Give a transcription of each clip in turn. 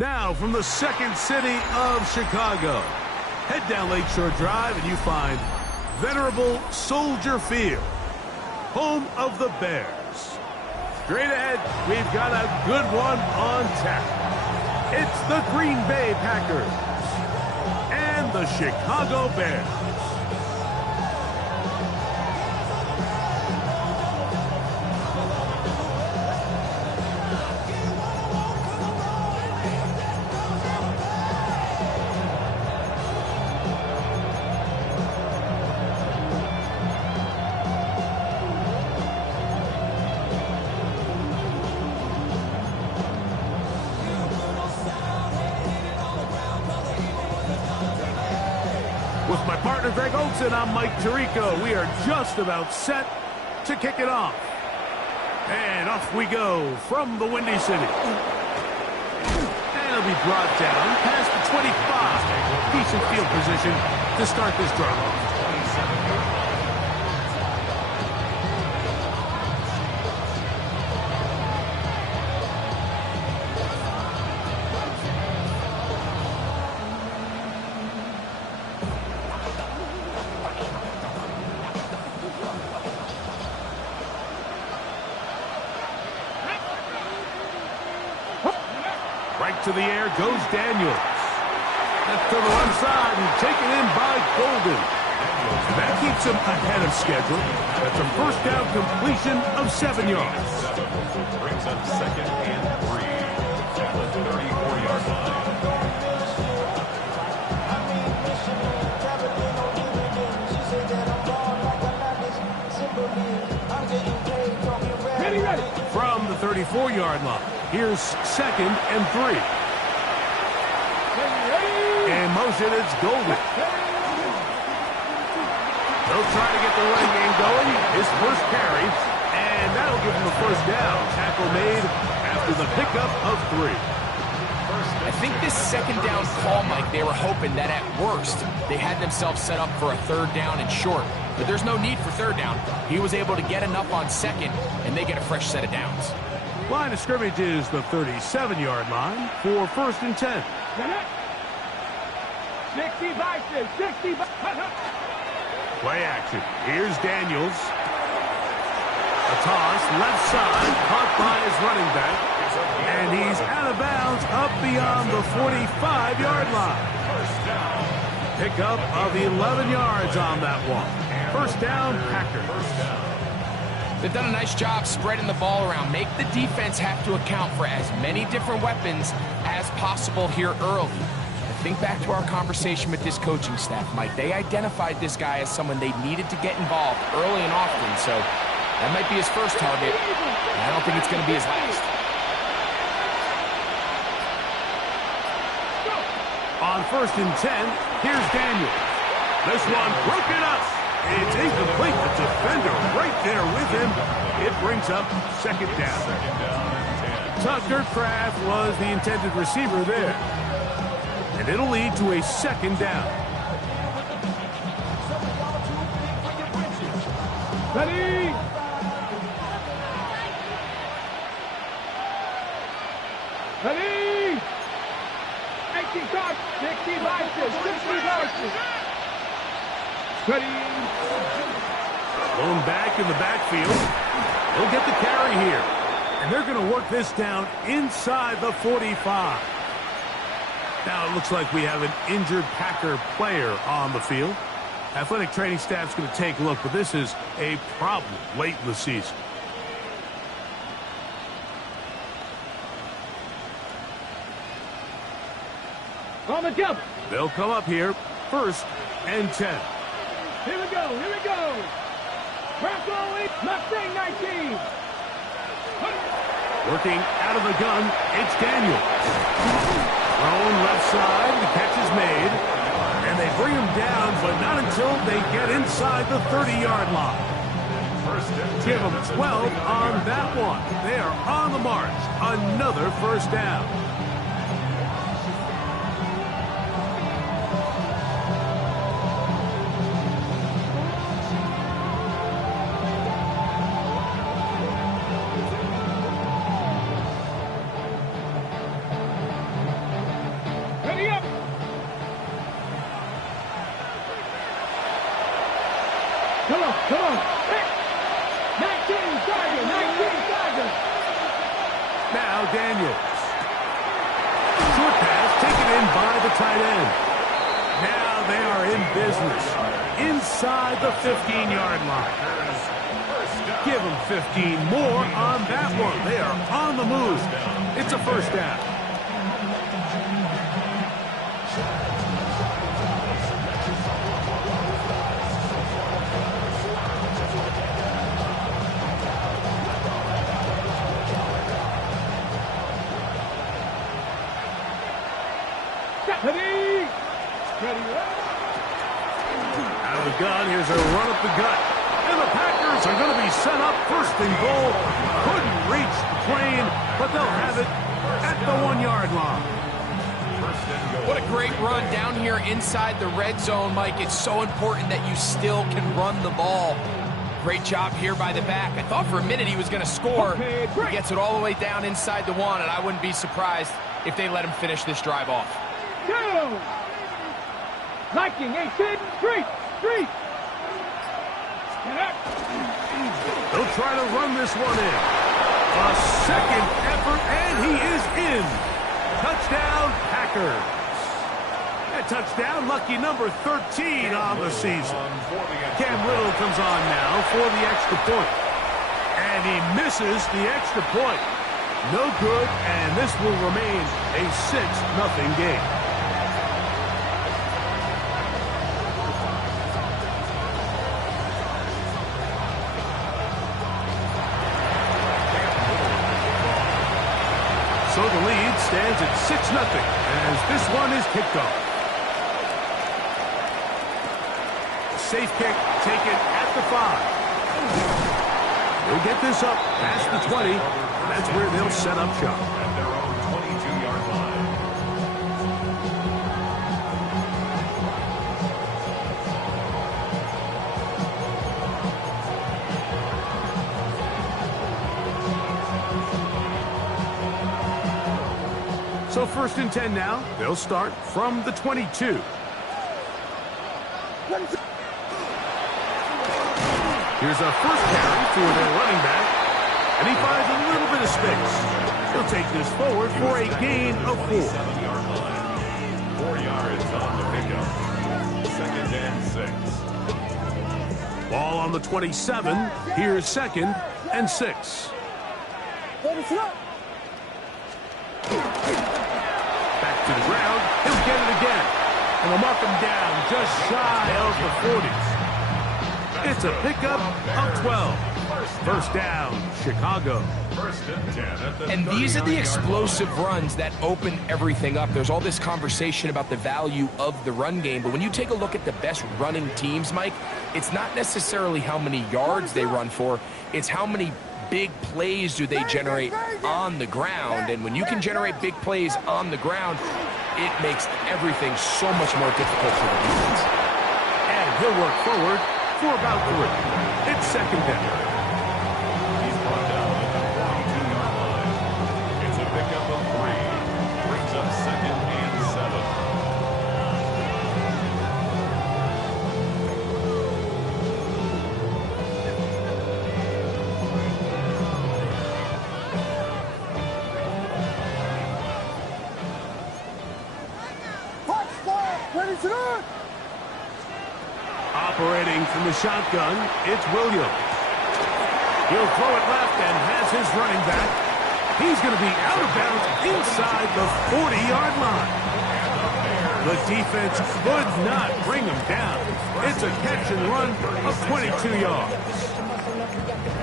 Now, from the second city of Chicago, head down Lakeshore Drive and you find venerable Soldier Field, home of the Bears. Straight ahead, we've got a good one on tap. It's the Green Bay Packers and the Chicago Bears. With my partner Greg Olsen, I'm Mike Tirico. We are just about set to kick it off. And off we go from the Windy City. And it'll be brought down past the 25. Decent field position to start this drive. Right to the air goes Daniels. That's to the left side and taken in by Golden. That keeps him ahead of schedule. That's a first down completion of 7 yards. Brings up 2nd and 3 at the 34-yard line. From the 34-yard line, here's 2nd and 3. In motion, it's Golden. They'll try to get the running game going. His first carry, and that'll give him the first down. Tackle made after the pickup of 3. I think this 2nd down call, Mike, they were hoping that at worst they had themselves set up for a 3rd down and short. But there's no need for 3rd down. He was able to get enough on 2nd, and they get a fresh set of downs. Line of scrimmage is the 37-yard line for 1st and 10. 60 boxes, 60 boxes. Play action. Here's Daniels. A toss, left side, caught by his running back. And he's out of bounds up beyond the 45-yard line. Pickup of 11 yards on that one. First down, Packers. They've done a nice job spreading the ball around. Make the defense have to account for as many different weapons as possible here early. Think back to our conversation with this coaching staff, Mike. They identified this guy as someone they needed to get involved early and often, so that might be his first target, and I don't think it's going to be his last. On 1st and 10, here's Daniels. This one broken up. It's incomplete. The defender right there with him. It brings up 2nd down. Tucker Kraft was the intended receiver there. And it'll lead to a 2nd down. Ready? Ready? 60 shots, 60 boxes, 60 boxes. Ready? Blown back in the backfield. He'll get the carry here. And they're going to work this down inside the 45. Now it looks like we have an injured Packer player on the field. Athletic training staff's going to take a look, but this is a problem late in the season. On the jump. They'll come up here, 1st and 10. Here we go, here we go. Bronco, Mustang 19. Working out of the gun, it's Daniels. Thrown left side, the catch is made, and they bring him down, but not until they get inside the 30-yard line. Give them 12 on that one. They are on the march. Another first down. Daniels. Short pass taken in by the tight end. Now they are in business inside the 15-yard line. Give them 15 more on that one. They are on the move. It's a first down. Ready. Out of the gun, here's a run up the gut. And the Packers are going to be set up first and goal. Couldn't reach the plane, but they'll have it at the 1-yard line. What a great run down here inside the red zone, Mike. It's so important that you still can run the ball. Great job here by the back. I thought for a minute he was going to score. He gets it all the way down inside the 1, and I wouldn't be surprised if they let him finish this drive off. Go! Liking 18, street. They'll try to run this one in. A second effort, and he is in. Touchdown, Packers. That touchdown, lucky number 13 on the season. Cam Little comes on now for the extra point. And he misses the extra point. No good, and this will remain a 6-0 game. So the lead stands at 6-0 as this one is kicked off. Safe kick taken at the 5. They'll get this up past the 20. That's where they'll set up shop. At their own 22-yard line. So first and 10 now. They'll start from the 22. Here's a first carry for their running back. And he finds a little bit of space. He'll take this forward for a gain of 4. 7-yard line. 4 yards on the pickup. 2nd and 6. Ball on the 27. Here's 2nd and 6. Back to the ground. He'll get it again. And they'll mark him down just shy of the 40s. It's a pickup of 12. First down, Chicago. First and 10 at the And these are the 39-yard explosive runs that open everything up. There's all this conversation about the value of the run game, but when you take a look at the best running teams, Mike, it's not necessarily how many yards they run for, it's how many big plays do they generate on the ground. And when you can generate big plays on the ground, it makes everything so much more difficult for the defense. And he'll work forward for about 3. It's 2nd down. He's brought down at the 42-yard line. It's a pickup of 3. Brings up 2nd and 7. Operating from the shotgun, it's Williams. He'll throw it left and has his running back. He's going to be out of bounds inside the 40-yard line. The defense could not bring him down. It's a catch and run of 22 yards.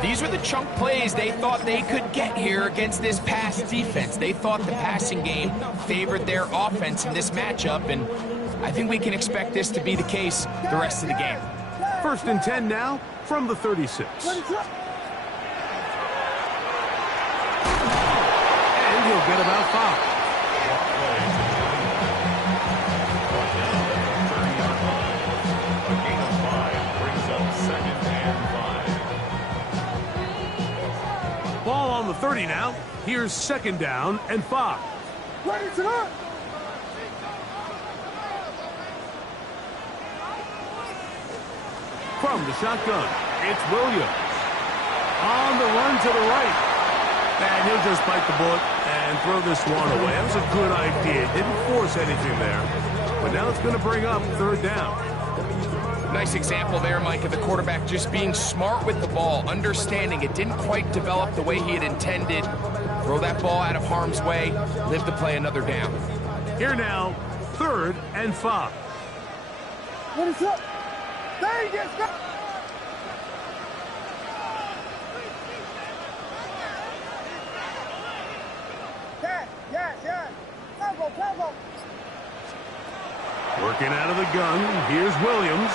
These were the chunk plays they thought they could get here against this pass defense. They thought the passing game favored their offense in this matchup, and I think we can expect this to be the case the rest of the game. First and 10 now from the 36. And he'll get about 5. A gain of 5 brings up 2nd and 5. Ball on the 30 now. Here's 2nd down and 5. From the shotgun, it's Williams. On the run to the right. And he'll just bite the bullet and and throw this one away. That was a good idea. Didn't force anything there. But now it's going to bring up third down. Nice example there, Mike, of the quarterback just being smart with the ball, understanding it didn't quite develop the way he had intended. Throw that ball out of harm's way, live to play another down. Here now, 3rd and 5. What is up? There he gets go. Yes. Tempo. Working out of the gun, here's Williams.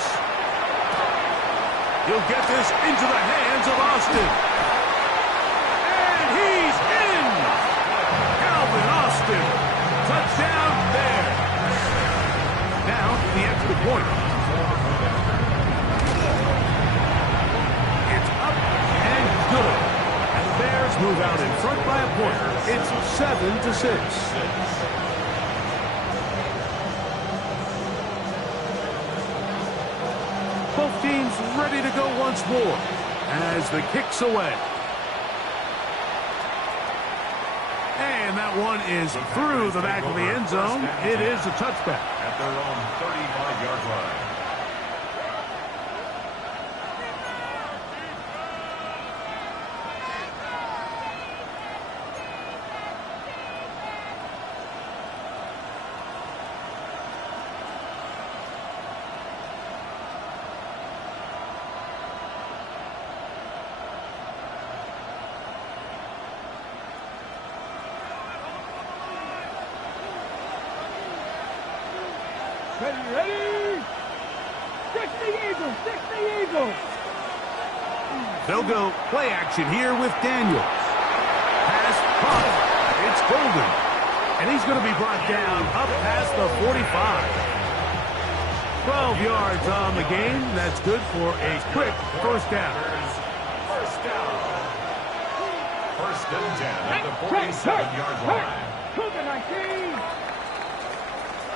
He'll get this into the hands of Austin. And he's in! Calvin Austin. Touchdown there. Now, the extra point. It's up and good. And the Bears move out in front by a point. It's 7-6. Both teams ready to go once more as the kick's away. And that one is through the back of the end zone. It is a touchback. At their own 35-yard line. Ready. 60 Eagles. They'll go play action here with Daniels. Pass caught. It's Golden. And he's going to be brought down up past the 45. 12 yards on the game. That's good for a quick first down. First down. 1st and 10 at the 47-yard line.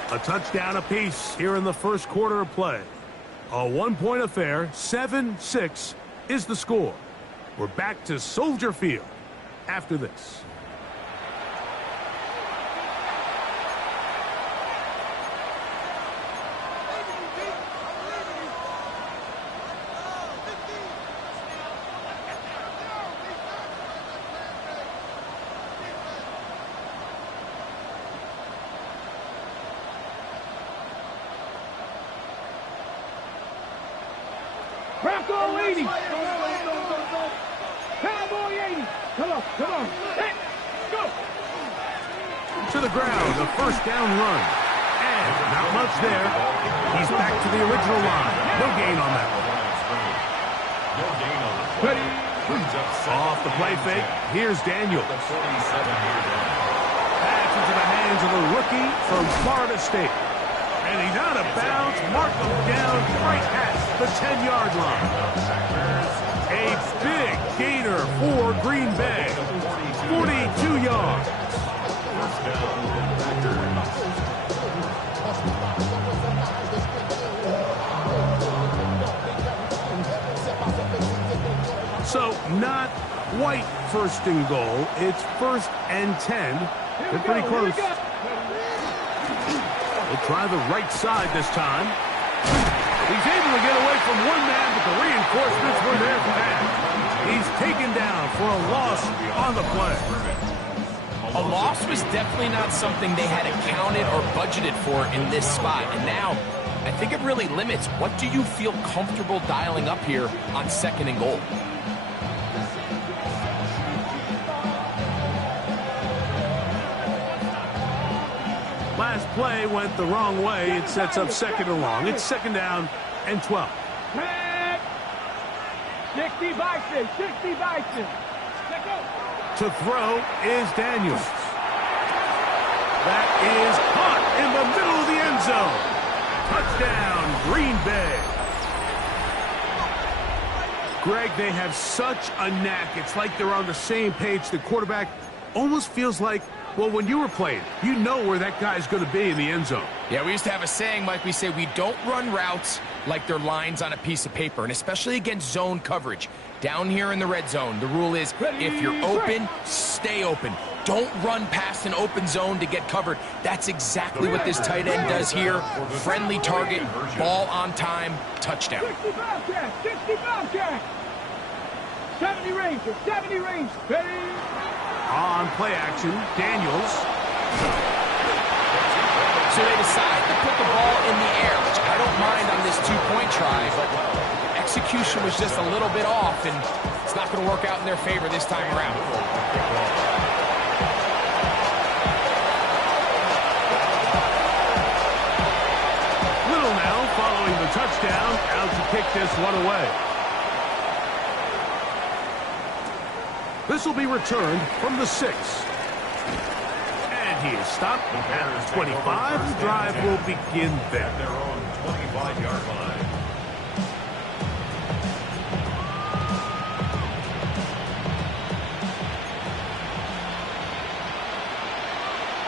A touchdown apiece here in the first quarter of play. A one-point affair, 7-6 is the score. We're back to Soldier Field after this. Bronco 80. Cowboy 80. Come on. Hey, go. To the ground, a first down run. And not much there. He's back to the original line. No gain on that one. No gain on the play. Off the play fake, here's Daniels. The 47-yard line. Pass into the hands of the rookie from Florida State. And he's out of bounds, mark him down right at the 10-yard line. A big gainer for Green Bay. 42 yards. First down, Packers. So not quite 1st and goal. It's 1st and 10. They're pretty close. We'll try the right side this time. He's able to get away from one man, but the reinforcements were there fast. He's taken down for a loss on the play. A loss was definitely not something they had accounted or budgeted for in this spot. And now, I think it really limits what do you feel comfortable dialing up here on 2nd and goal. Last play went the wrong way. It sets up 2nd and long. It's 2nd down and 12. 60 Bison. To throw is Daniels. That is caught in the middle of the end zone. Touchdown, Green Bay. Greg, they have such a knack. It's like they're on the same page. The quarterback almost feels like, well, when you were playing, you know where that guy's going to be in the end zone. Yeah, we used to have a saying, Mike, we say we don't run routes like they're lines on a piece of paper, and especially against zone coverage. Down here in the red zone, the rule is if you're open, stay open. Don't run past an open zone to get covered. That's exactly what this tight end does here. Friendly target, ball on time, touchdown. 60 Bobcat, 60 Bobcat. 70 Ranger, 70 Ranger. Ready? On play action, Daniels. So they decide to put the ball in the air, which I don't mind on this two-point try, but execution was just a little bit off, and it's not going to work out in their favor this time around. Little now following the touchdown, out to kick this one away. This will be returned from the 6. And he is stopped at 25. The drive will begin there. At their own 25-yard line.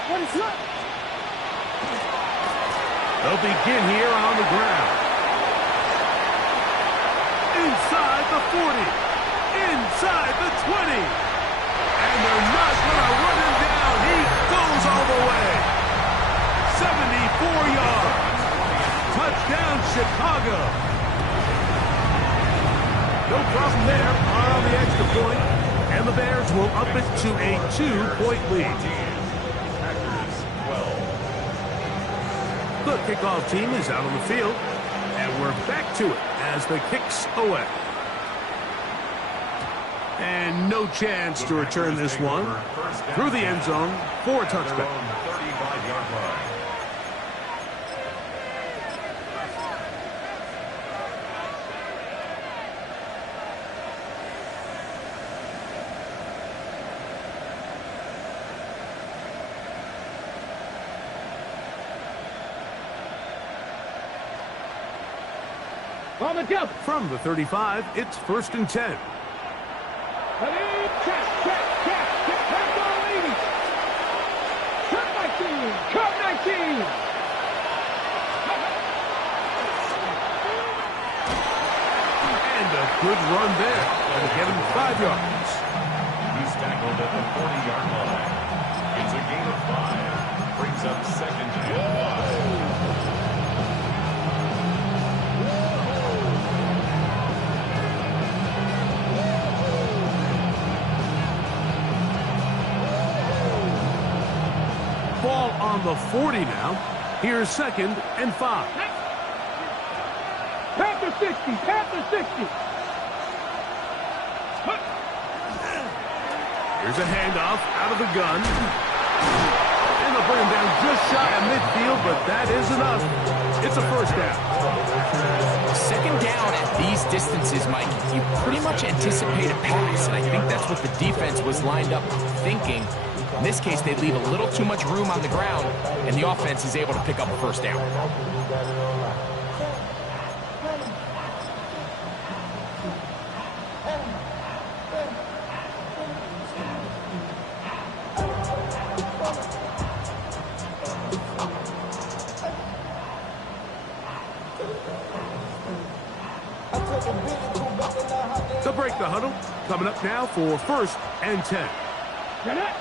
What is up? They'll begin here on the ground. Inside the 40. Inside the 20. And they're not going to run him down. He goes all the way. 74 yards. Touchdown, Chicago. No problem there on the extra point. And the Bears will up it to a 2-point lead. The kickoff team is out on the field, and we're back to it as the kick's away. And no chance to return this one through the end zone for a touchback. 35-yard line. On the jump. From the 35, it's 1st and 10. Ready? Check, check, check. Check ball, ladies. Cut 19. Cut 19. And a good run there. That'll get him 5 yards. He's tackled at the 40-yard line. It's a gain of 5. Brings up 2nd and 5. Ball on the 40 now. Here's 2nd and 5. Panther 60. Panther 60. Here's a handoff out of the gun. And they'll bring him down just shy of midfield, but that is enough. It's a 1st down. 2nd down at these distances, Mike, you pretty much anticipate a pass, and I think that's what the defense was lined up thinking. In this case, they leave a little too much room on the ground, and the offense is able to pick up a 1st down. They'll break the huddle. Coming up now for 1st and 10. Connect.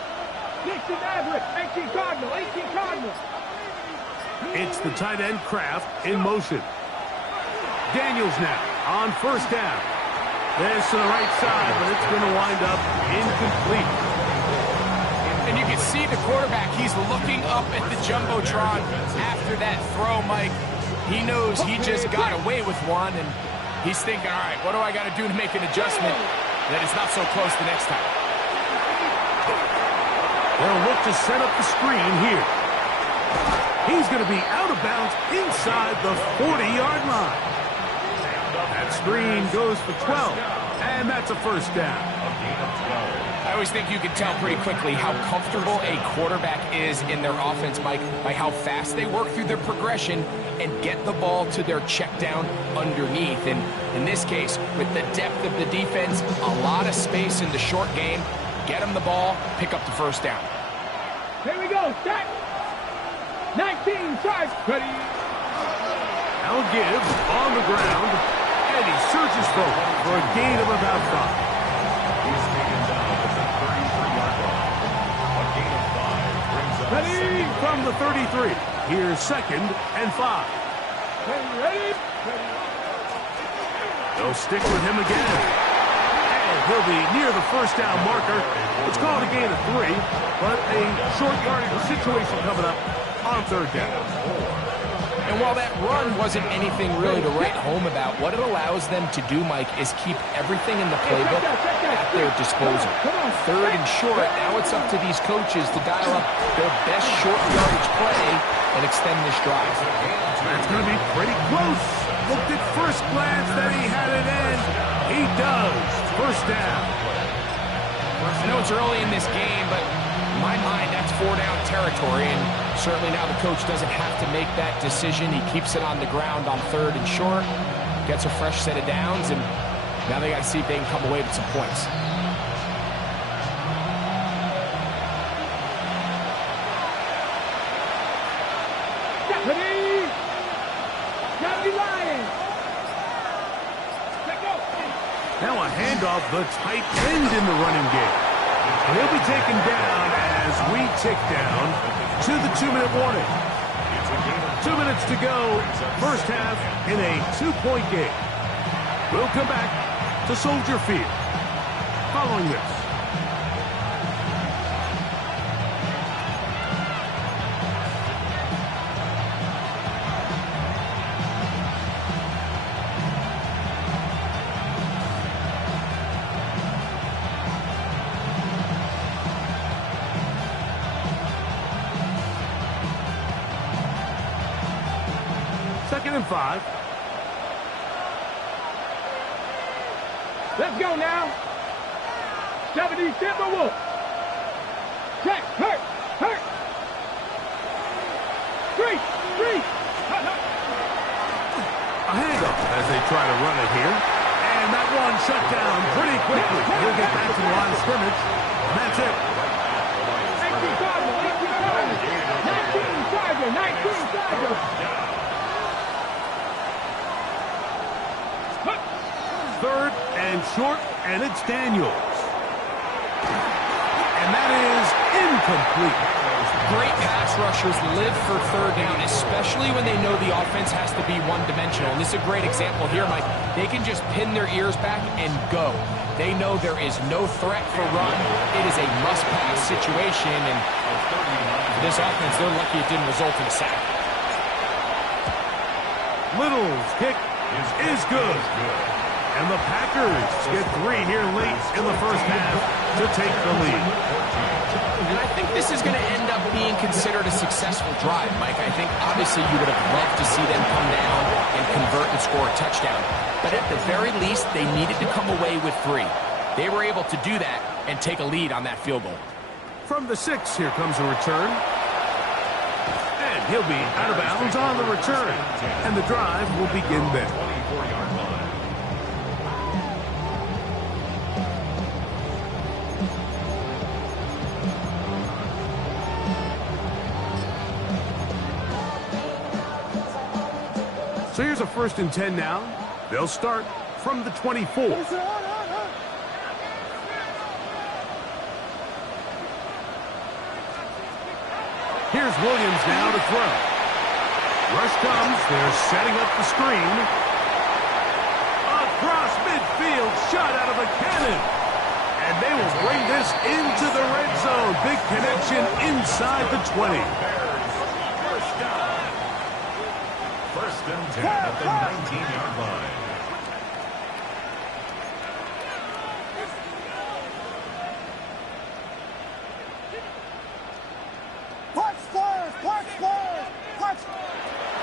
60 Maverick. 18 Cardinal. 18 Cardinal. It's the tight end Kraft in motion. Daniels now on 1st down. This to the right side, but it's going to wind up incomplete. And you can see the quarterback, he's looking up at the Jumbotron after that throw, Mike. He knows he just got away with one, and he's thinking, all right, what do I got to do to make an adjustment that it's not so close the next time? They'll look to set up the screen here. He's going to be out of bounds inside the 40-yard line. That screen goes for 12, and that's a 1st down. I always think you can tell pretty quickly how comfortable a quarterback is in their offense, Mike, by how fast they work through their progression and get the ball to their check down underneath. And in this case, with the depth of the defense, a lot of space in the short game, get them the ball, pick up the 1st down. Here we go. Stack. 19 starts. Ready. Now give on the ground, and he surges forward for a gain of about 5. He's taken down at the 33-yard line. A Ready? From the 33, here's 2nd and 5. Ready? They'll stick with him again. And he'll be near the first down marker. It's called a gain of 3, but a short yardage situation coming up on 3rd down. And while that run wasn't anything really to write home about, what it allows them to do, Mike, is keep everything in the playbook at their disposal. 3rd and short, now it's up to these coaches to dial up their best short yardage play and extend this drive. That's going to be pretty close. Looked at first glance that he had it in. He does. First down. I know it's early in this game, but in my mind, that's 4-down territory, and certainly now the coach doesn't have to make that decision. He keeps it on the ground on 3rd and short, gets a fresh set of downs, and now they got to see if they can come away with some points. Ready? Johnny Lions. Let go. Now a handoff, the tight end in the running game. And he'll be taken down as we tick down to the 2-minute warning. 2 minutes to go, first half in a 2-point game. We'll come back to Soldier Field following this. Second and 5. Let's go now. 70 Timberwolves. Check. Hurt. 3. A handoff as they try to run it here. And that one shut down pretty quickly. He'll get back to the line of scrimmage. And that's it. 19 Charger. 3rd and short, and it's Daniels. And that is incomplete. Great pass rushers live for 3rd down, especially when they know the offense has to be one-dimensional. And this is a great example here, Mike. They can just pin their ears back and go. They know there is no threat for run. It is a must-pass situation, and for this offense, they're lucky it didn't result in a sack. Little's kick is good. And the Packers get 3 here late in the first half to take the lead. And I think this is going to end up being considered a successful drive, Mike. I think obviously you would have loved to see them come down and convert and score a touchdown. But at the very least, they needed to come away with 3. They were able to do that and take a lead on that field goal. From the 6, here comes a return. And he'll be out of bounds on the return. And the drive will begin there. 24-yard line. So here's a 1st and 10 now. They'll start from the 24. Here's Williams now to throw. Rush comes. They're setting up the screen. Across midfield, shot out of a cannon. And they will bring this into the red zone. Big connection inside the 20. First and 10 at the 19-yard line.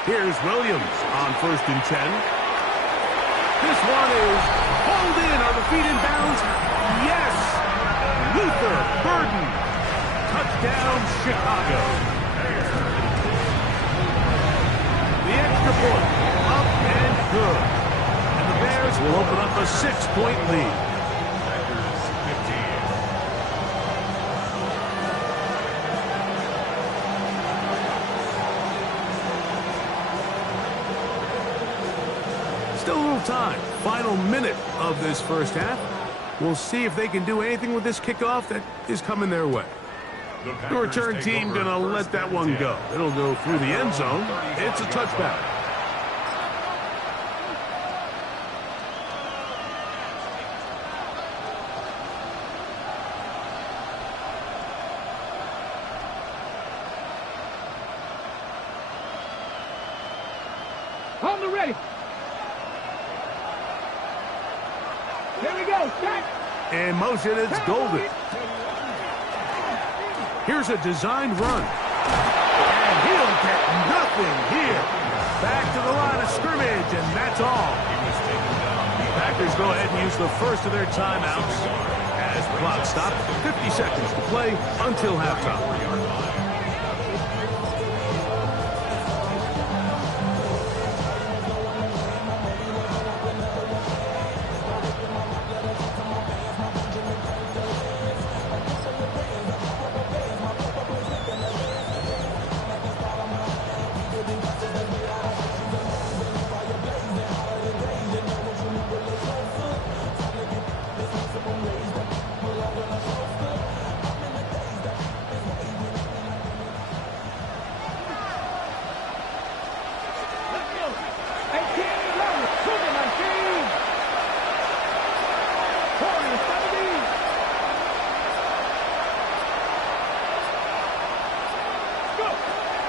Here's Williams on 1st and 10. This one is pulled in. Are the feet in bounds? Yes! Luther Burden. Touchdown, Chicago. The extra point, up and good. And the Bears will open up a 6-point lead. Packers 15. Still a little time. Final minute of this first half. We'll see if they can do anything with this kickoff that is coming their way. The return team going to let that one go. It'll go through the end zone. It's a touchback. On the ready. Here we go. Set. In motion, it's Golden. Here's a designed run. And he'll get nothing here. Back to the line of scrimmage, and that's all. The Packers go ahead and use the first of their timeouts as the clock stops. 50 seconds to play until halftime.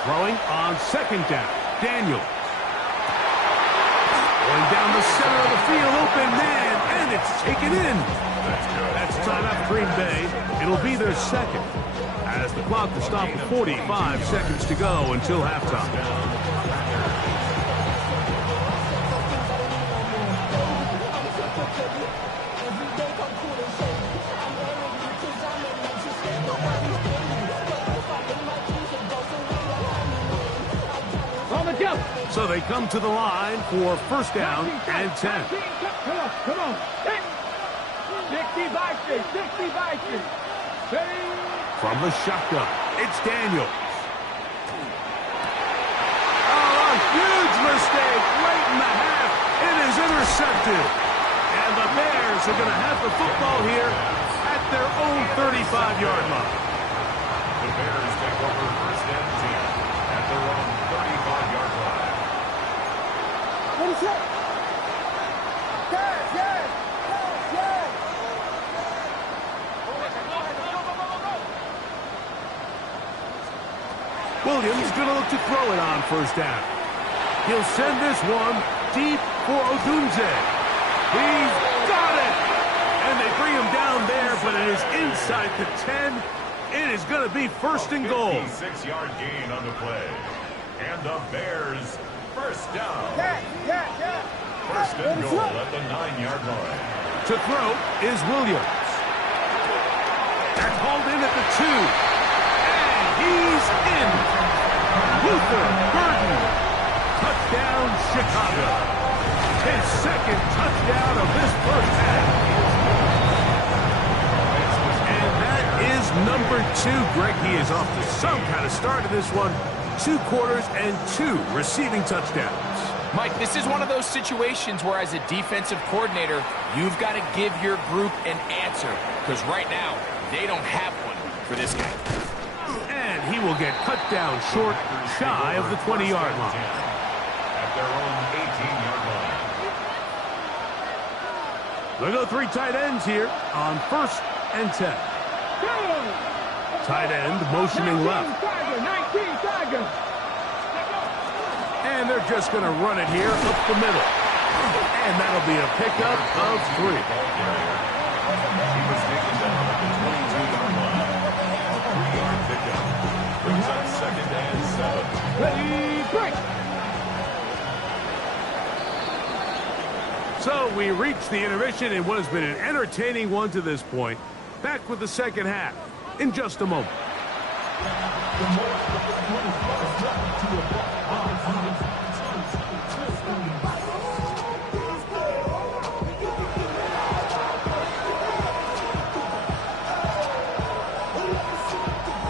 Throwing on second down. Daniels. Going down the center of the field. Open man. And it's taken in. That's timeout for Green Bay. It'll be their second. As the clock will stop with 45 seconds to go until halftime. So they come to the line for first down and 10. Come on. 60 by 60. From the shotgun, it's Daniels. Oh, a huge mistake late in the half. It is intercepted. And the Bears are going to have the football here at their own 35-yard line. The Bears take over first and 10 at their own 35-yard line. What is that? Williams going to look to throw it on first down. He'll send this one deep for Odunze. He's got it! And they bring him down there, but it is inside the 10. It is going to be first and goal. 56-yard gain on the play. And the Bears first down. First and goal at the 9-yard line. To throw is Williams. That's hauled in at the 2. And he's in. Luther Burden. Touchdown, Chicago. His second touchdown of this first half. And that is number 2. Greg, he is off to some kind of start in this one. 2 quarters and 2 receiving touchdowns. Mike, this is one of those situations where as a defensive coordinator, you've got to give your group an answer. Because right now, they don't have one for this guy. And he will get cut down short, shy of the 20-yard line. At their own 18-yard line. They'll go 3 tight ends here on first and 10. Tight end motioning left. 19 Tiger. And they're just going to run it here up the middle. And that'll be a pickup of 3. He was taken down at the 22-yard line. A 3-yard pickup. Brings up second and 7. Ready, break. So we reach the intermission in what has been an entertaining one to this point. Back with the second half in just a moment.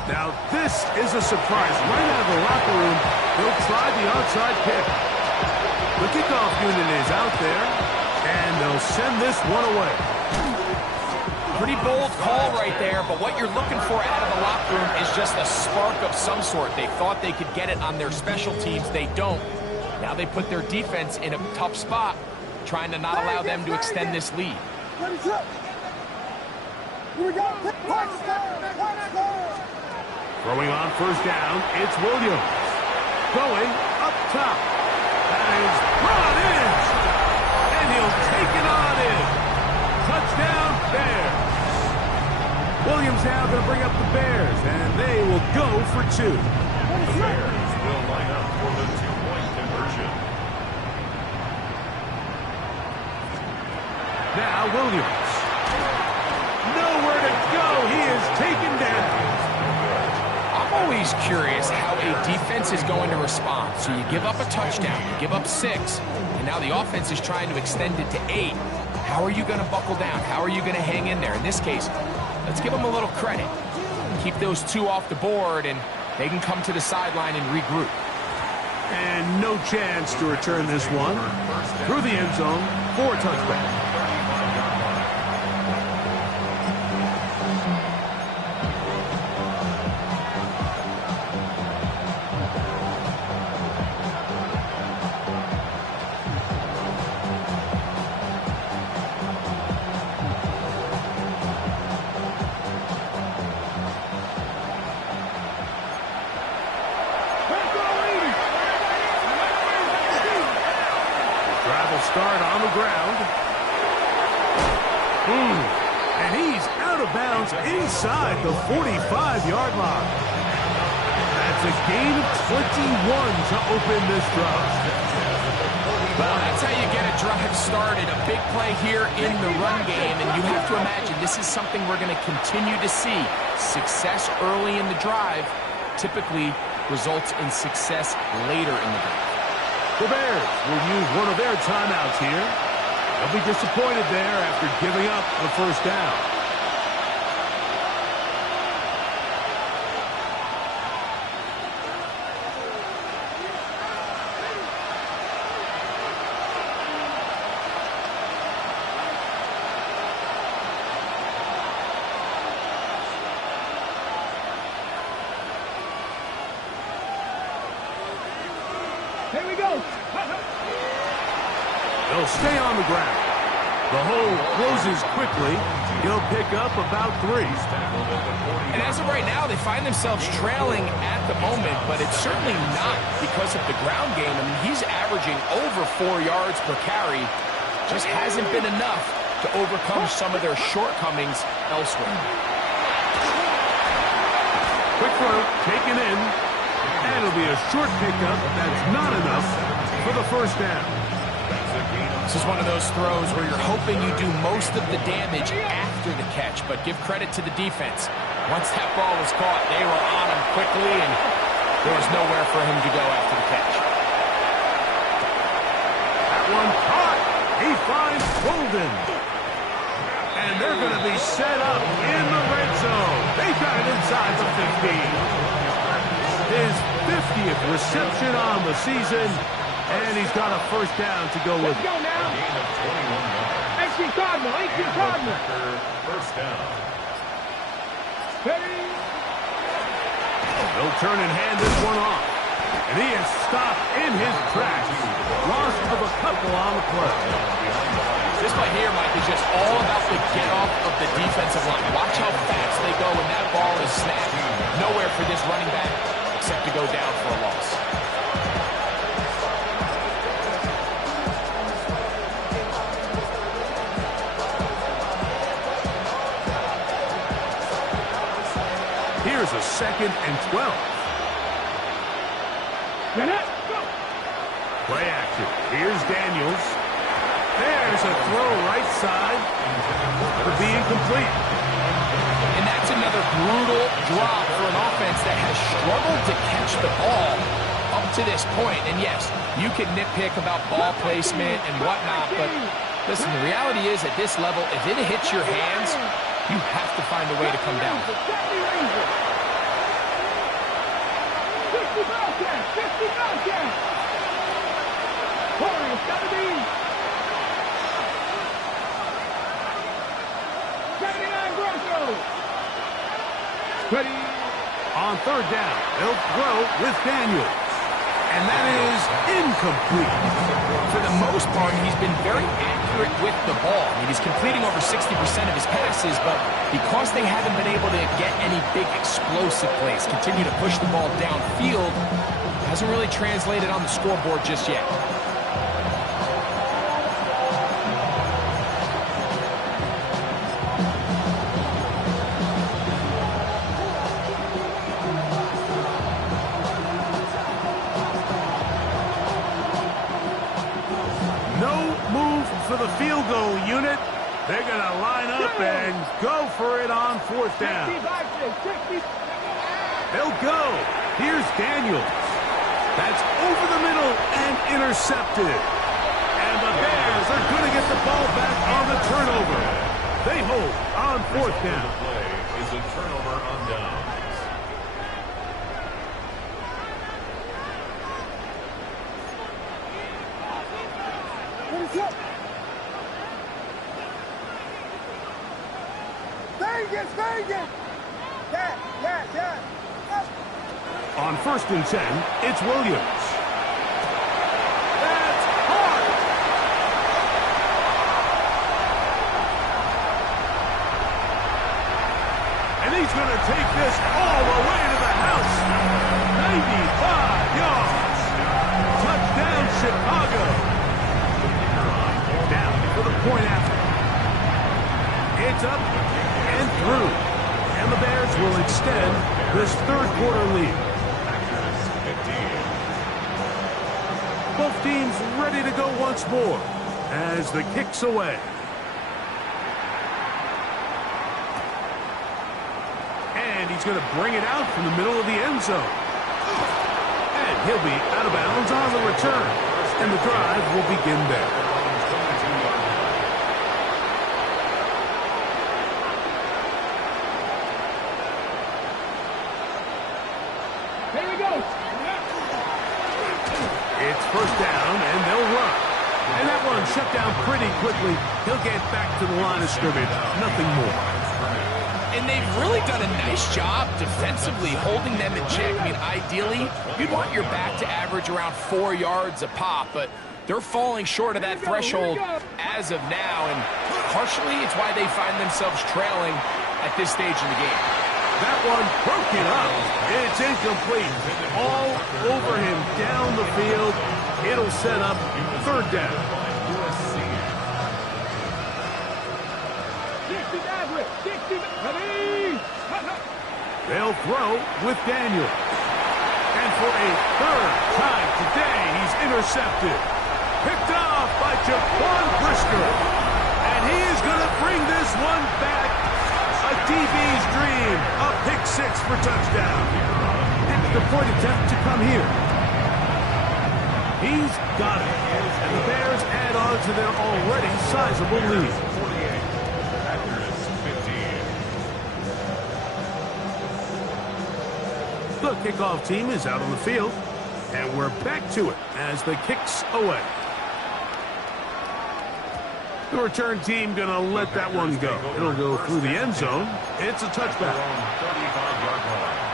Now this is a surprise. Right out of the locker room, they'll try the onside kick. The kickoff unit is out there, and they'll send this one away. Pretty bold call right there, but what you're looking for out of the locker room is just a spark of some sort. They thought they could get it on their special teams. They don't. Now they put their defense in a tough spot, trying to not allow them to extend this lead. Throwing on first down, it's Williams. Going up top. That is brought in. And he'll take it on in. Touchdown, Bears. Williams now going to bring up the Bears, and they will go for 2. The Bears will line up for the 2-point conversion. Now Williams. Nowhere to go. He is taken down. I'm always curious how a defense is going to respond. So you give up a touchdown, you give up 6, and now the offense is trying to extend it to 8. How are you going to buckle down? How are you going to hang in there? In this case, let's give them a little credit. Keep those 2 off the board, and they can come to the sideline and regroup. And no chance to return this one. Through the end zone for a touchback. Start on the ground. And he's out of bounds inside the 45-yard line. That's a gain of 21 to open this drive. Well, that's how you get a drive started. A big play here in the run game, and you have to imagine this is something we're going to continue to see. Success early in the drive typically results in success later in the drive. The Bears will use one of their timeouts here. They'll be disappointed there after giving up the first down. Here we go. They'll stay on the ground. The hole closes quickly. He'll pick up about 3. And as of right now, they find themselves trailing at the moment, but it's certainly not because of the ground game. I mean, he's averaging over 4 yards per carry. Just hasn't been enough to overcome some of their shortcomings elsewhere. Quick throw, taken in. And it'll be a short pickup. That's not enough for the first down. This is one of those throws where you're hoping you do most of the damage after the catch, but give credit to the defense. Once that ball was caught, they were on him quickly, and there was nowhere for him to go after the catch. That one caught. He finds Golden. And they're going to be set up in the red zone. They got it inside the 15. His 50th reception on the season, and he's got a first down to go with. Let's go now. Gain of 21 yards. 18 Cardinal, 18 Cardinal. First down. Ready? They'll turn and hand this one off. And he is stopped in his tracks. Loss of a couple on the play. This play here, Mike, is just all about the get-off of the defensive line. Watch how fast they go when that ball is snapped. Nowhere for this running back except to go down for a loss. Here's a 2nd and 12. Get it. Go. Play action. Here's Daniels. There's a throw right side. It'll be incomplete. And that's another brutal drop for an offense that has struggled to catch the ball up to this point. And yes, you can nitpick about ball placement and whatnot, but listen, the reality is at this level, if it hits your hands, you have to find a way to come down. 50 Bobcats, 50 Bobcats. Corey, it's got to be 79 Ready. On third down, they'll throw with Daniels. And that is incomplete. For the most part, he's been very accurate with the ball. I mean, he's completing over 60% of his passes, but because they haven't been able to get any big explosive plays, continue to push the ball downfield, hasn't really translated on the scoreboard just yet. For the field goal unit, they're going to line up and go for it on fourth down. They'll go. Here's Daniels. That's over the middle and intercepted. And the Bears are going to get the ball back on the turnover. They hold on fourth down. The play is a turnover on downs. Vegas! Yeah. On 1st and 10, it's Williams. That's hard. And he's going to take this all the way to the house. 95 yards. Touchdown, Chicago. Down for the point after. It's up and through. And the Bears will extend this third quarter lead. Both teams ready to go once more as the kick's away. And he's going to bring it out from the middle of the end zone. And he'll be out of bounds on the return. And the drive will begin there. It's first down, and they'll run. And that one shut down pretty quickly. He'll get back to the line of scrimmage. Nothing more. And they've really done a nice job defensively holding them in check. I mean, ideally, you'd want your back to average around 4 yards a pop, but they're falling short of that threshold as of now, and partially it's why they find themselves trailing at this stage in the game. That one broken up. It's incomplete. All over him down the field. It'll set up third down. They'll throw with Daniel. And for a third time today, he's intercepted. Picked off by Jaquan Brisker. And he is going to bring this one back. A DB's dream. A pick six for touchdown. It's the point attempt to come here. He's got it. And the Bears add on to their already sizable lead. 48. Packers 15. The kickoff team is out on the field. And we're back to it as the kick's away. The return team going to let that one go. It'll go through the end zone. It's a touchback. 35-yard line.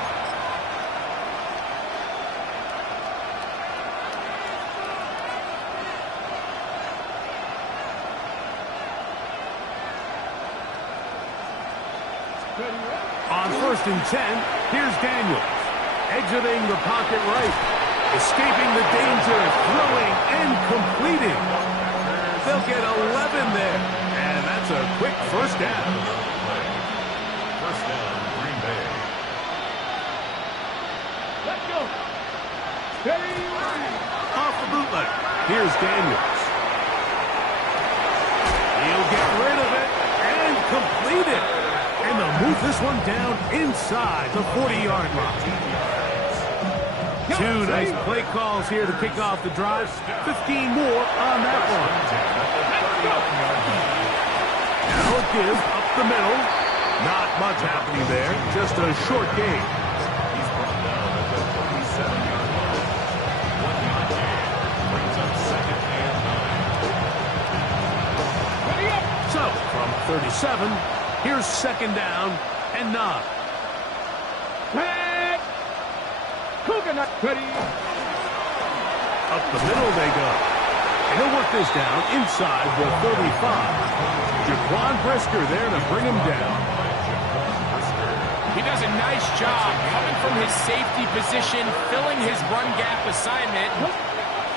On 1st and 10, here's Daniels. Exiting the pocket right. Escaping the danger. Throwing and completing. They'll get 11 there. And that's a quick first down. First down, Green Bay. Let's go. Steady. Off the bootleg. Here's Daniels. He'll get rid of it and complete it. And they'll move this one down inside the 40-yard line. Two nice play calls here to kick off the drive. 15 more on that one. Now a give up the middle. Not much happening there. Just a short gain. He's brought down at the 37-yard line. 1 yard gain brings up second and 9. So, from 37, Here's second down and 9. Tag. Coconut ready. Up the middle they go. And he'll work this down inside the 35. Jaquan Brisker there to bring him down. He does a nice job coming from his safety position, filling his run gap assignment.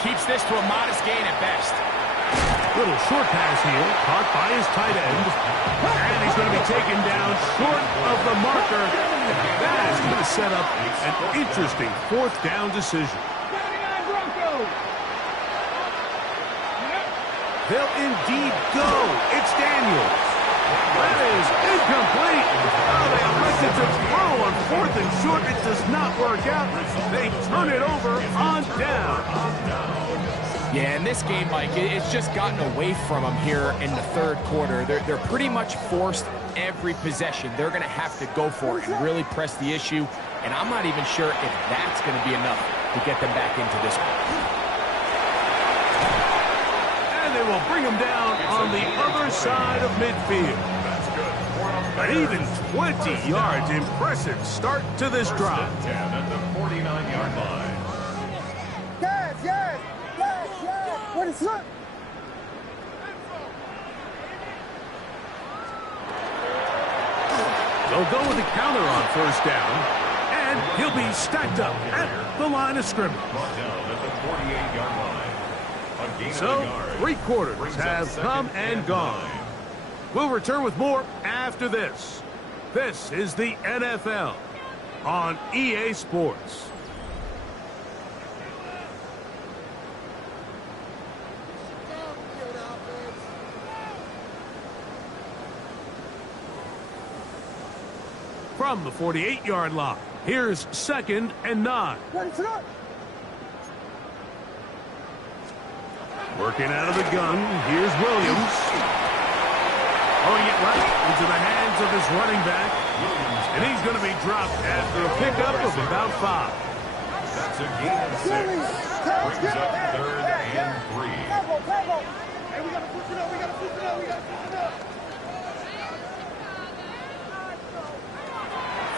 Keeps this to a modest gain at best. Little short pass here, caught by his tight end. And he's going to be taken down short of the marker. That is going to set up an interesting fourth down decision. They'll indeed go. It's Daniels. That is incomplete. Oh, they elected to throw on 4th and short. It does not work out. They turn it over on down. Yeah, in this game, Mike, it's just gotten away from them here in the third quarter. They're pretty much forced every possession. They're going to have to go for it and really press the issue. And I'm not even sure if that's going to be enough to get them back into this one. They will bring him down on the other side of midfield. But even 20 yards. Impressive start to this drive. 10 at the 49-yard line. Yes. What is up? They'll go with the counter on first down. And he'll be stacked up at the line of scrimmage. Brought down at the 48-yard line. So, 3 quarters have come and gone. We'll return with more after this. This is the NFL on EA Sports. From the 48-yard line, here's second and 9. Working out of the gun, here's Williams. Throwing it right into the hands of his running back. And he's going to be dropped after a pickup of about 5. That's a gain of 6. Brings up 3rd and 3. Hey, we got to push it up.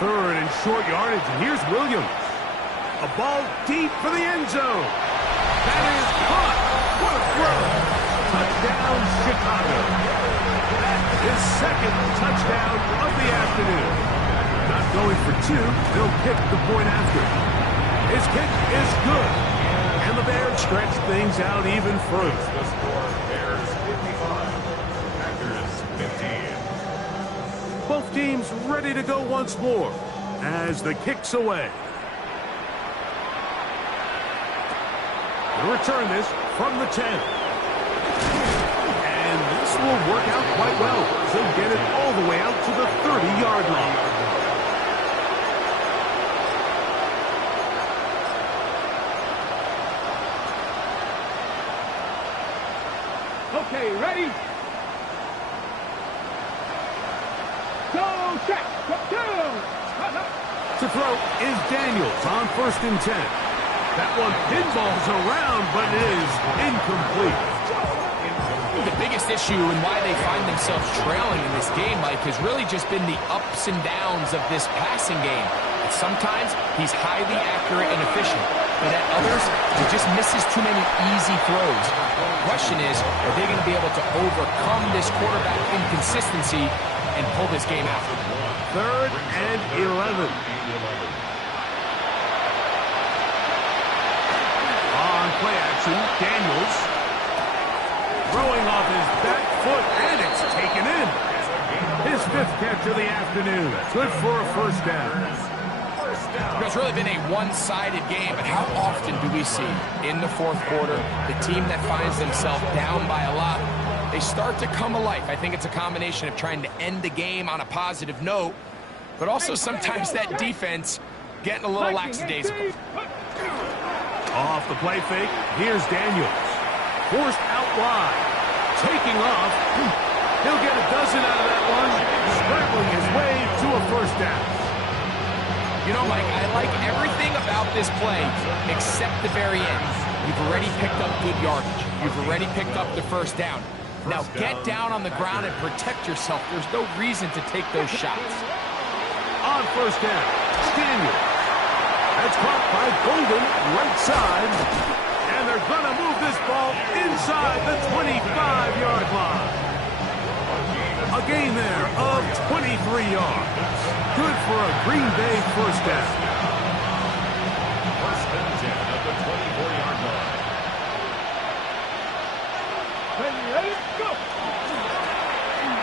Third and short yardage, and here's Williams. A ball deep for the end zone. That is caught. What a throw. Touchdown, Chicago. His second touchdown of the afternoon. Not going for 2. They'll kick the point after. His kick is good. And the Bears stretch things out even further. The score, Bears 55, Packers 15. Both teams ready to go once more as the kick's away. They'll return this from the 10. And this will work out quite well. They'll get it all the way out to the 30-yard line. Okay, ready? Go, check. Go. To throw is Daniels on 1st and 10. That one pinballs around, but it is incomplete. The biggest issue and why they find themselves trailing in this game, Mike, has really just been the ups and downs of this passing game. Sometimes he's highly accurate and efficient, but at others, he just misses too many easy throws. The question is, are they going to be able to overcome this quarterback inconsistency and pull this game out? 3rd and 11. On play action, Daniels throwing off his back foot, and it's taken in. His 5th catch of the afternoon. Good for a first down. It's really been a one-sided game, but how often do we see in the 4th quarter the team that finds themselves down by a lot, they start to come alive. I think it's a combination of trying to end the game on a positive note, but also sometimes that defense getting a little lackadaisical. Off the play fake, here's Daniels. Forced out wide. Taking off. He'll get a dozen out of that one. Scrambling his way to a first down. You know, Mike, I like everything about this play except the very end. You've already picked up good yardage. You've already picked up the first down. Now get down on the ground and protect yourself. There's no reason to take those shots. On first down, Daniel. That's caught by Golden, right side. And they're going to move this ball inside the 25-yard line. A gain there of 23 yards. Good for a Green Bay first down. First and 10 at the 24-yard line. Ready, go!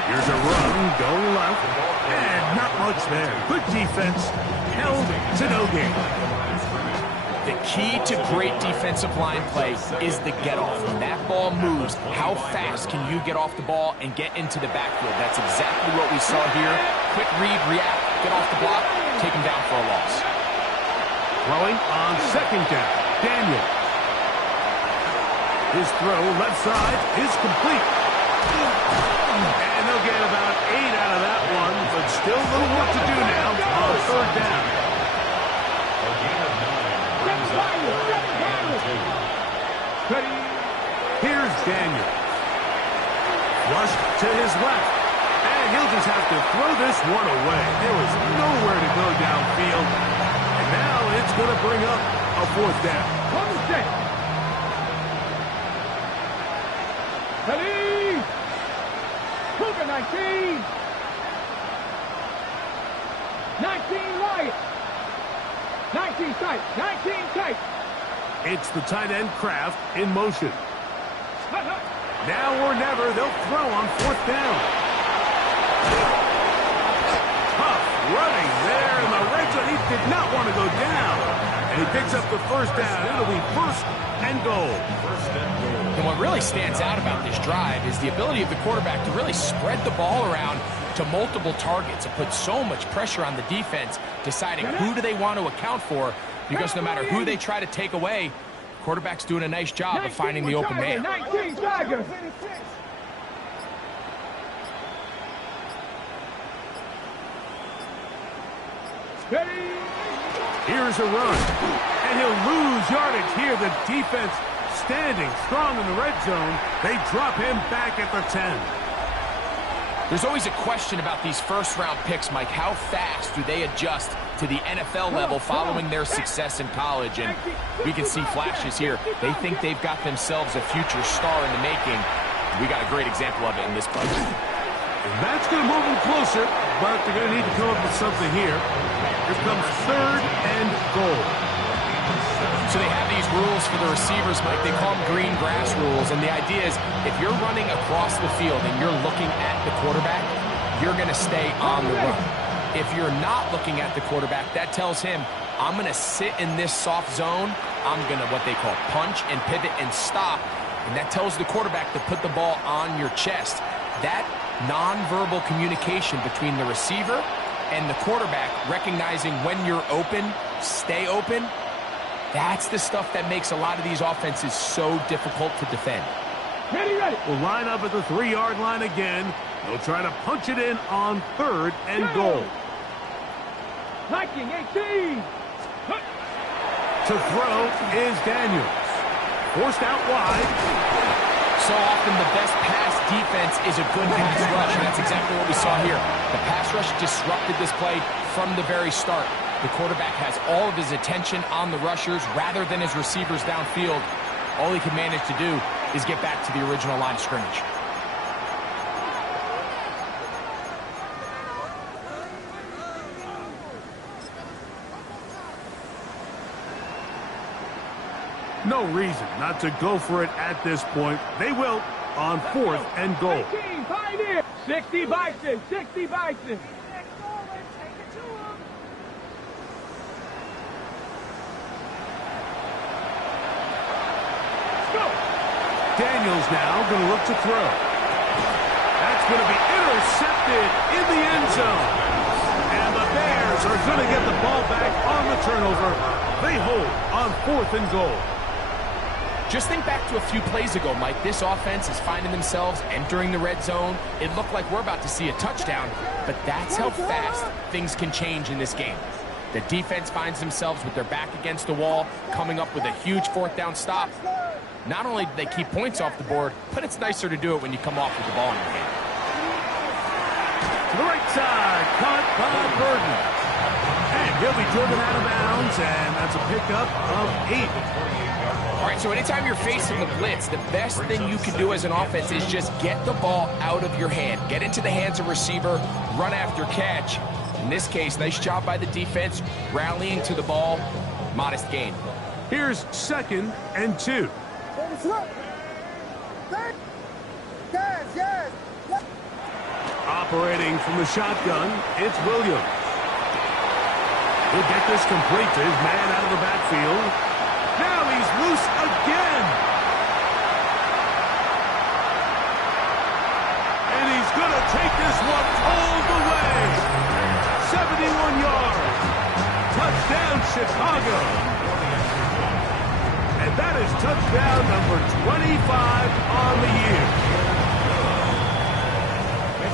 Here's a run, go left, and not much there. Good defense, held to no gain. The key to great defensive line play is the get-off. When that ball moves, how fast can you get off the ball and get into the backfield? That's exactly what we saw here. Quick read, react, get off the block, take him down for a loss. Throwing on second down, Daniel. His throw left side is complete. And they'll get about 8 out of that one, but still a little work to do now on third down. A gain of 9 brings up 3rd and 2. Ready, Here's Daniel. Flushed to his left. And he'll just have to throw this one away. There was nowhere to go downfield. And now it's going to bring up a fourth down. on the set. Ready, Cougar 19. 19 wide. 19 tight, 19 tight. It's the tight end Kraft in motion. Hut, hut. Now or never, they'll throw on fourth down. Tough running there in the red zone. He did not want to go down. And he picks up the first down. It'll be first and goal. First and goal. And what really stands out about this drive is the ability of the quarterback to really spread the ball around to multiple targets and put so much pressure on the defense, deciding who do they want to account for, because no matter who they try to take away, quarterback's doing a nice job of finding the open man. 19 Tigers. Ready, Here's a run. And he'll lose yardage here. The defense standing strong in the red zone. They drop him back at the 10. There's always a question about these first-round picks, Mike. How fast do they adjust to the NFL level following their success in college? And we can see flashes here. They think they've got themselves a future star in the making. We got a great example of it in this play. And that's going to move them closer, but they're going to need to come up with something here. Here comes third and goal. So they have these rules for the receivers, Mike. They call them green grass rules. And the idea is if you're running across the field and you're looking at the quarterback, you're going to stay on the run. If you're not looking at the quarterback, that tells him, I'm going to sit in this soft zone. I'm going to what they call punch and pivot and stop. And that tells the quarterback to put the ball on your chest. That nonverbal communication between the receiver and the quarterback, recognizing when you're open, stay open, that's the stuff that makes a lot of these offenses so difficult to defend. ready, ready. Will line up at the 3-yard line again. They'll try to punch it in on third and goal. 19, 18. Hut. To throw is Daniels. Forced out wide. So often the best pass defense is a good pass rush, and that's exactly what we saw here. The pass rush disrupted this play from the very start. The quarterback has all of his attention on the rushers rather than his receivers downfield. All he can manage to do is get back to the original line of scrimmage. No reason not to go for it at this point. They will on fourth and goal. 18, Pioneer. 60 Bison, 60 Bison. Daniels now going to look to throw. That's going to be intercepted in the end zone. And the Bears are going to get the ball back on the turnover. They hold on fourth and goal. Just think back to a few plays ago, Mike. This offense is finding themselves entering the red zone. It looked like we're about to see a touchdown, but that's how fast things can change in this game. The defense finds themselves with their back against the wall, coming up with a huge fourth down stop. Not only do they keep points off the board, but it's nicer to do it when you come off with the ball in your hand. To the right side, caught by Burden. And he'll be driven out of bounds, and that's a pickup of 8. All right, so anytime you're facing the blitz, the best thing you can do as an offense is just get the ball out of your hand. Get into the hands of receiver, run after catch. In this case, nice job by the defense, rallying to the ball, modest gain. Here's 2nd and 2. Yes. Operating from the shotgun, it's Williams. He'll get this complete to his man out of the backfield. Now he's loose again. And he's going to take this one all the way. 71 yards. Touchdown, Chicago. And that is touchdown number 25 on the year.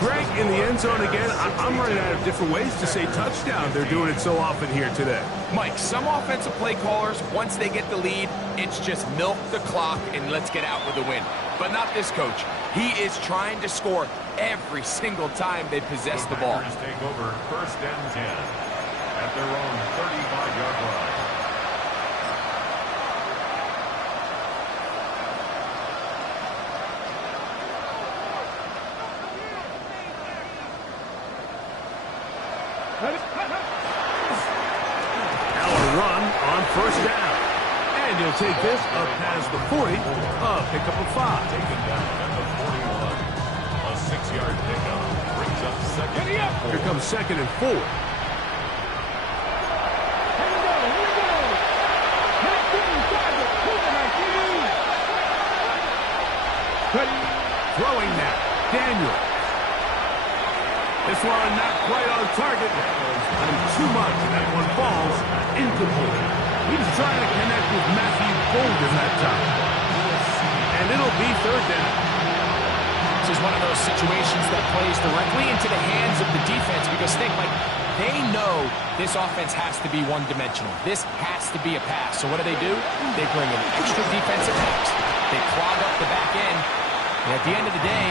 Greg, in the end zone again, I'm running out of different ways to say touchdown. They're doing it so often here today. Mike, some offensive play callers, once they get the lead, it's just milk the clock and let's get out with a win. But not this coach. He is trying to score every single time they possess the ball. Packers take over 1st and 10 at their own 35-yard line. Now a run on 1st down. And he'll take this up past the 40, pickup of 5. Taken down at the 41. A 6-yard pickup brings up 2nd and 4. Here comes 2nd and 4. Throwing now, Daniel. This one not quite on target. And too much, and that one falls incomplete. He was trying to connect with Matthew Bolden that time. And it'll be 3rd down. This is one of those situations that plays directly into the hands of the defense because think, like, they know this offense has to be one-dimensional. This has to be a pass. So what do? They bring in extra defensive backs. They clog up the back end. And at the end of the day,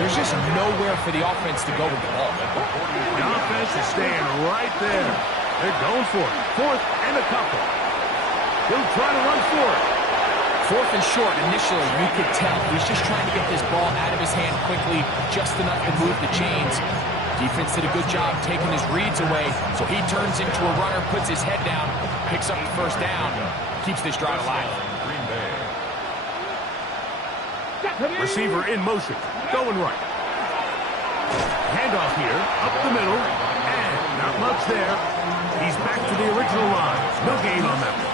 there's just nowhere for the offense to go with the ball. The offense is staying right there. They're going for it. 4th and a couple. He'll try to run for it. 4th and short, initially, you could tell. He's just trying to get this ball out of his hand quickly, just enough to move the chains. Defense did a good job taking his reads away, so he turns into a runner, puts his head down, picks up the 1st down, keeps this drive alive. Green Bay. Receiver in motion, going right. Handoff here, up the middle, and not much there. He's back to the original line. No gain on that one.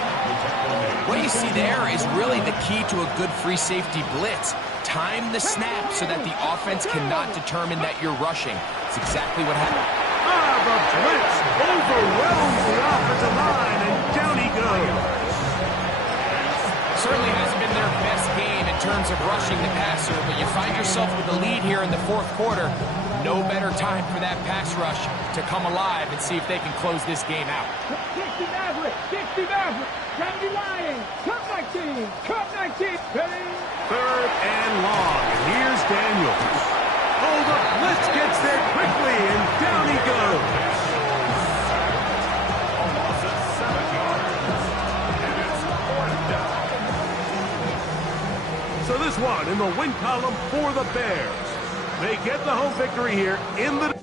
What you see there is really the key to a good free safety blitz. Time the snap so that the offense cannot determine that you're rushing. It's exactly what happened. The blitz overwhelms the offensive line, and down he goes. Certainly hasn't been their best game in terms of rushing the passer, but you find yourself with the lead here in the 4th quarter. No better time for that pass rush to come alive and see if they can close this game out. 60 Maverick, 70 Lions, Cup 19, Cup 19, ready? 3rd and long, and here's Daniels. Oh, the blitz gets there quickly, and down he goes. Almost at 7 yards. And it's 4th down. So this one in the win column for the Bears. They get the home victory here in the...